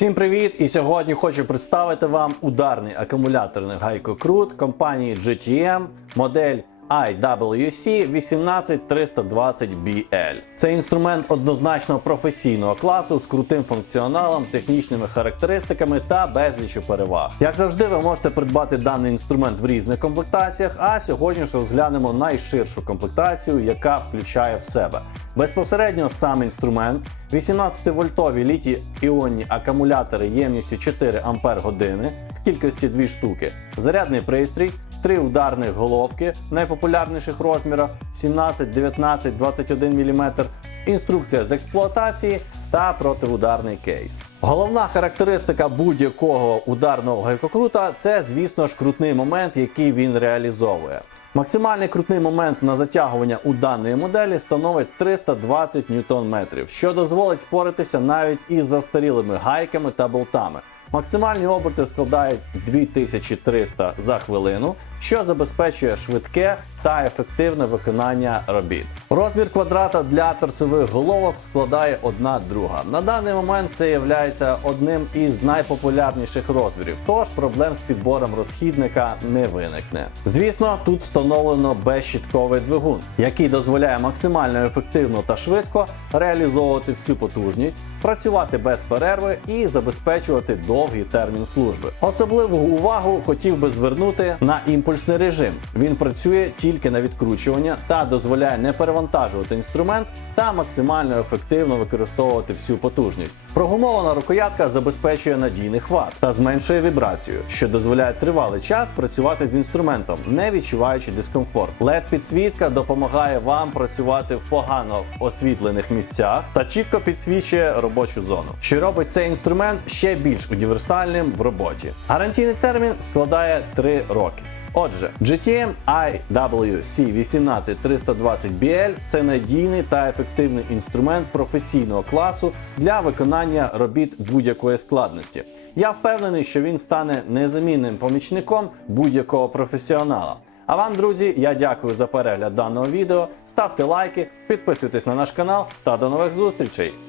Всім привіт! І сьогодні хочу представити вам ударний акумуляторний гайкокрут компанії GTM модель IWC 18320BL. Це інструмент однозначно професійного класу з крутим функціоналом, технічними характеристиками та безлічю переваг. Як завжди, ви можете придбати даний інструмент в різних комплектаціях, а сьогодні ж розглянемо найширшу комплектацію, яка включає в себе безпосередньо сам інструмент, 18-вольтові літій іонні акумулятори ємністю 4 Ампер години в кількості 2 штуки, зарядний пристрій, три ударних головки найпопулярніших розмірах 17, 19, 21 мм, інструкція з експлуатації та протиударний кейс. Головна характеристика будь-якого ударного гайкокрута це, звісно ж, крутний момент, який він реалізовує. Максимальний крутний момент на затягування у даної моделі становить 320 Нм, що дозволить впоратися навіть із застарілими гайками та болтами. Максимальні оберти складають 2300 за хвилину, що забезпечує швидке та ефективне виконання робіт. Розмір квадрата для торцевих головок складає 1 друга. На даний момент це є одним із найпопулярніших розмірів, тож проблем з підбором розхідника не виникне. Звісно, тут встановлено безщітковий двигун, який дозволяє максимально ефективно та швидко реалізовувати всю потужність, працювати без перерви і забезпечувати довгий термін служби. Особливу увагу хотів би звернути на імпульсний режим. Він працює тільки на відкручування та дозволяє не перевантажувати інструмент та максимально ефективно використовувати всю потужність. Прогумована рукоятка забезпечує надійний хват та зменшує вібрацію, що дозволяє тривалий час працювати з інструментом, не відчуваючи дискомфорт. led підсвітка допомагає вам працювати в погано освітлених місцях та чітко підсвічує робочу зону, що робить цей інструмент ще більш універсальним в роботі. Гарантійний термін складає 3 роки. Отже, GTM IWC 18320BL це надійний та ефективний інструмент професійного класу для виконання робіт будь-якої складності. Я впевнений, що він стане незамінним помічником будь-якого професіонала. А вам, друзі, я дякую за перегляд даного відео. Ставте лайки, підписуйтесь на наш канал та до нових зустрічей.